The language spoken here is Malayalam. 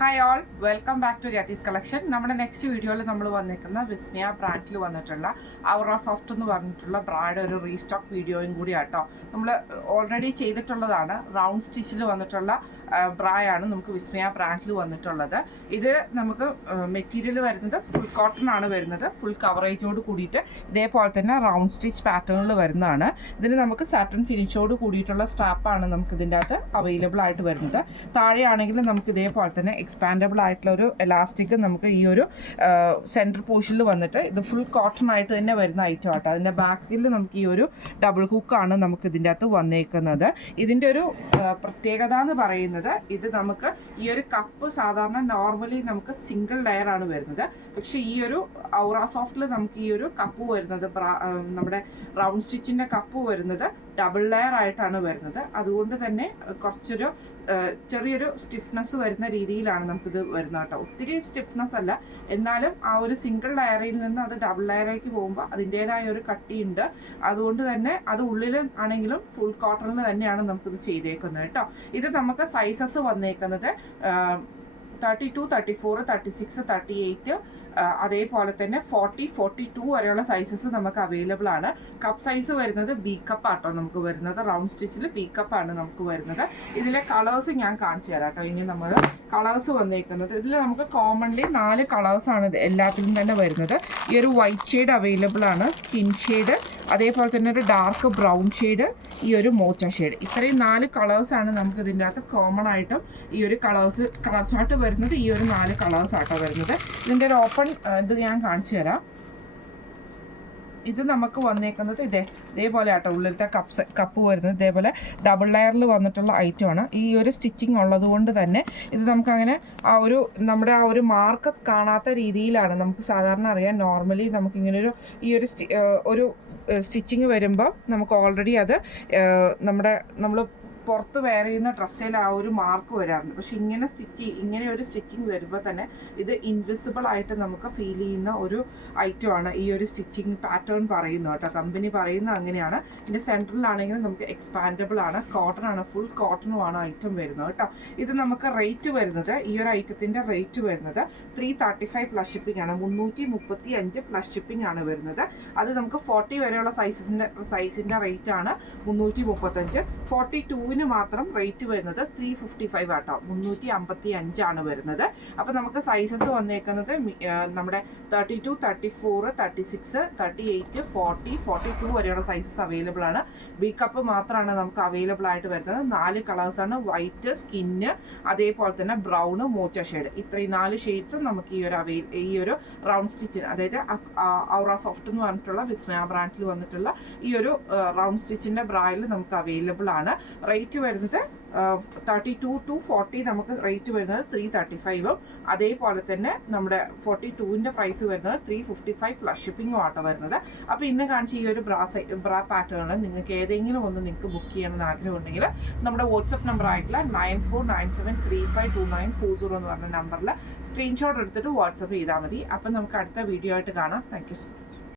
Hi all, welcome back to Gathi's collection. നമ്മുടെ നെക്സ്റ്റ് വീഡിയോയിൽ നമ്മൾ വന്നിരിക്കുന്ന വിസ്മയ ബ്രാൻഡിൽ വന്നിട്ടുള്ള ഔറ സോഫ്റ്റ് എന്ന് പറഞ്ഞിട്ടുള്ള ബ്രായുടെ ഒരു റീസ്റ്റോക്ക് വീഡിയോയും കൂടി ആട്ടോ. നമ്മൾ ഓൾറെഡി ചെയ്തിട്ടുള്ളതാണ്. റൗണ്ട് സ്റ്റിച്ചിൽ വന്നിട്ടുള്ള ബ്രായാണ് നമുക്ക് വിസ്മയ ബ്രാൻഡിൽ വന്നിട്ടുള്ളത്. ഇത് നമുക്ക് മെറ്റീരിയൽ വരുന്നത് ഫുൾ കോട്ടൺ ആണ് വരുന്നത്. ഫുൾ കവറേജോട് കൂടിയിട്ട് ഇതേപോലെ തന്നെ റൗണ്ട് സ്റ്റിച്ച് പാറ്റേണിൽ വരുന്നതാണ്. ഇതിന് നമുക്ക് സാറ്റൻ ഫിനിഷോട് കൂടിയിട്ടുള്ള സ്ട്രാപ്പാണ് നമുക്ക് ഇതിൻ്റെ അകത്ത് അവൈലബിൾ ആയിട്ട് വരുന്നത്. താഴെയാണെങ്കിൽ നമുക്ക് ഇതേപോലെ തന്നെ എക്സ്പാൻഡബിൾ ആയിട്ടുള്ള ഒരു എലാസ്റ്റിക് നമുക്ക് ഈ ഒരു സെൻറ്റർ പോർഷനിൽ വന്നിട്ട് ഇത് ഫുൾ കോട്ടൺ ആയിട്ട് തന്നെ വരുന്ന ഐറ്റം ആട്ടോ. അതിൻ്റെ ബാക്ക് സൈഡിൽ നമുക്ക് ഈ ഒരു ഡബിൾ ഹുക്കാണ് നമുക്ക് ഇതിൻ്റെ അകത്ത് വന്നേക്കുന്നത്. ഇതിൻ്റെ ഒരു പ്രത്യേകത എന്ന് പറയുന്നത് ഇത് നമുക്ക് ഈ ഒരു കപ്പ് സാധാരണ നോർമലി നമുക്ക് സിംഗിൾ ലെയർ ആണ് വരുന്നത്. പക്ഷേ ഈ ഒരു ഔറ സോഫ്റ്റിൽ നമുക്ക് ഈ ഒരു കപ്പ് വരുന്നത് നമ്മുടെ റൗണ്ട് സ്റ്റിച്ചിൻ്റെ കപ്പ് വരുന്നത് ഡബിൾ ലെയർ ആയിട്ടാണ് വരുന്നത്. അതുകൊണ്ട് തന്നെ കുറച്ചൊരു ചെറിയൊരു സ്റ്റിഫ്നെസ് വരുന്ന രീതിയിലാണ് നമുക്കിത് വരുന്നത് കേട്ടോ. ഒത്തിരി സ്റ്റിഫ്നെസ് അല്ല, എന്നാലും ആ ഒരു സിംഗിൾ ലെയറിൽ നിന്ന് അത് ഡബിൾ ലെയറിലേക്ക് പോകുമ്പോൾ അതിൻ്റേതായ ഒരു കട്ടിയുണ്ട്. അതുകൊണ്ട് തന്നെ അത് ഉള്ളിൽ ആണെങ്കിലും ഫുൾ കോട്ടണിൽ തന്നെയാണ് നമുക്കിത് ചെയ്തേക്കുന്നത് കേട്ടോ. ഇത് നമുക്ക് സൈസസ് വന്നേക്കുന്നത് 32, 34, 36, 38, അതേപോലെ തന്നെ 40, 42 വരെയുള്ള സൈസസ് നമുക്ക് അവൈലബിൾ ആണ്. കപ്പ് സൈസ് വരുന്നത് ബി കപ്പ് ആട്ടോ നമുക്ക് വരുന്നത്. റൗണ്ട് സ്റ്റിച്ചിൽ ബി കപ്പാണ് നമുക്ക് വരുന്നത്. ഇതിലെ കളേഴ്സ് ഞാൻ കാണിച്ചു തരാം കേട്ടോ. ഇനി നമ്മൾ കളേഴ്സ് വന്നേക്കുന്നത് ഇതിൽ നമുക്ക് കോമൺലി 4 കളേഴ്സാണ് ഇത് എല്ലാത്തിലും തന്നെ വരുന്നത്. ഈ ഒരു വൈറ്റ് ഷെയ്ഡ് അവൈലബിൾ ആണ്, സ്കിൻ ഷെയ്ഡ്, അതേപോലെ തന്നെ ഒരു ഡാർക്ക് ബ്രൗൺ ഷെയ്ഡ്, ഈ ഒരു മോച്ച ഷെയ്ഡ്. ഇത്രയും 4 കളേഴ്സാണ് നമുക്ക് ഇതിൻ്റെ അകത്ത് കോമൺ ആയിട്ടും ഈ ഒരു കളർ ചാർട്ട് വരുന്നത്. ഈ ഒരു 4 കളേഴ്സ് ആട്ടോ വരുന്നത്. ഇതിൻ്റെ ഒരു ഓപ്പൺ ഇത് ഞാൻ കാണിച്ചു തരാം. ഇത് നമുക്ക് വന്നേക്കുന്നത് ഇതേപോലെ ആട്ടോ. ഉള്ളിലത്തെ കപ്പ് വരുന്നത് ഇതേപോലെ ഡബിൾ ലെയറിൽ വന്നിട്ടുള്ള ഐറ്റമാണ്. ഈ ഒരു സ്റ്റിച്ചിങ് ഉള്ളത് കൊണ്ട് തന്നെ ഇത് നമുക്കങ്ങനെ നമ്മുടെ ആ ഒരു മാർക്ക് കാണാത്ത രീതിയിലാണ് നമുക്ക് സാധാരണ അറിയാം. നോർമലി നമുക്കിങ്ങനൊരു ഈ ഒരു സ്റ്റിച്ചിങ് വരുമ്പോൾ നമുക്ക് ഓൾറെഡി അത് നമ്മൾ പുറത്ത് വെയർ ചെയ്യുന്ന ഡ്രസ്സിൽ ആ ഒരു മാർക്ക് വരാറുണ്ട്. പക്ഷെ ഇങ്ങനെ ഒരു സ്റ്റിച്ചിങ് വരുമ്പോൾ തന്നെ ഇത് ഇൻവിസിബിൾ ആയിട്ട് നമുക്ക് ഫീൽ ചെയ്യുന്ന ഒരു ഐറ്റമാണ് ഈ ഒരു സ്റ്റിച്ചിങ് പാറ്റേൺ പറയുന്നത് കേട്ടോ. കമ്പനി പറയുന്നത് അങ്ങനെയാണ്. ഇതിൻ്റെ സെൻട്രലാണെങ്കിൽ നമുക്ക് എക്സ്പാൻഡബിൾ ആണ്, കോട്ടൺ ആണ്, ഫുൾ കോട്ടണുമാണ് ഐറ്റം വരുന്നത് കേട്ടോ. ഇത് നമുക്ക് റേറ്റ് വരുന്നത് ഈ ഒരു ഐറ്റത്തിൻ്റെ റേറ്റ് വരുന്നത് 335 പ്ലസ് ഷിപ്പിംഗ് ആണ്. 335 പ്ലസ് ഷിപ്പിംഗ് ആണ് വരുന്നത്. അത് നമുക്ക് 40 വരെയുള്ള സൈസിൻ്റെ റേറ്റ് ആണ് 335. 42 മാത്രം റേറ്റ് വരുന്നത് 355 ആട്ടോ. 355 ആണ് വരുന്നത്. അപ്പോൾ നമുക്ക് സൈസസ് വന്നേക്കുന്നത് നമ്മുടെ 32, 34, 36, 38, 40, 42 വരെയുള്ള സൈസസ് അവൈലബിൾ ആണ്. ബി കപ്പ് മാത്രമാണ് നമുക്ക് അവൈലബിൾ ആയിട്ട് വരുന്നത്. 4 കളേഴ്സാണ്, വൈറ്റ്, സ്കിന്ന്, അതേപോലെ തന്നെ ബ്രൗണ്, മോച്ച ഷെയ്ഡ്. ഇത്രയും 4 ഷെയ്ഡ്സും നമുക്ക് ഈ ഒരു റൗണ്ട് സ്റ്റിച്ചിന്, അതായത് ഔറ സോഫ്റ്റ് എന്ന് പറഞ്ഞിട്ടുള്ള വിസ്മയ ബ്രാൻഡിൽ വന്നിട്ടുള്ള ഈ ഒരു റൗണ്ട് സ്റ്റിച്ചിൻ്റെ ബ്രായിൽ നമുക്ക് അവൈലബിൾ ആണ്. റേറ്റ് വരുന്നത് 32 to 40 നമുക്ക് റേറ്റ് വരുന്നത് 335. അതേപോലെ തന്നെ നമ്മുടെ 42ൻ്റെ പ്രൈസ് വരുന്നത് 355 പ്ലസ് ഷിപ്പിംഗും ആട്ടോ വരുന്നത്. അപ്പോൾ ഇന്ന് കാണിച്ച ഈ ഒരു ബ്രാ പാറ്റേണിൽ നിങ്ങൾക്ക് ഏതെങ്കിലും ഒന്ന് നിങ്ങൾക്ക് ബുക്ക് ചെയ്യണമെന്ന് ആഗ്രഹമുണ്ടെങ്കിൽ നമ്മുടെ വാട്സപ്പ് നമ്പർ ആയിട്ടുള്ള 9497352940 എന്ന് പറഞ്ഞ നമ്പറിൽ സ്ക്രീൻഷോട്ട് എടുത്തിട്ട് വാട്സപ്പ് ചെയ്താൽ മതി. അപ്പം നമുക്ക് അടുത്ത വീഡിയോ ആയിട്ട് കാണാം. Thank you so much.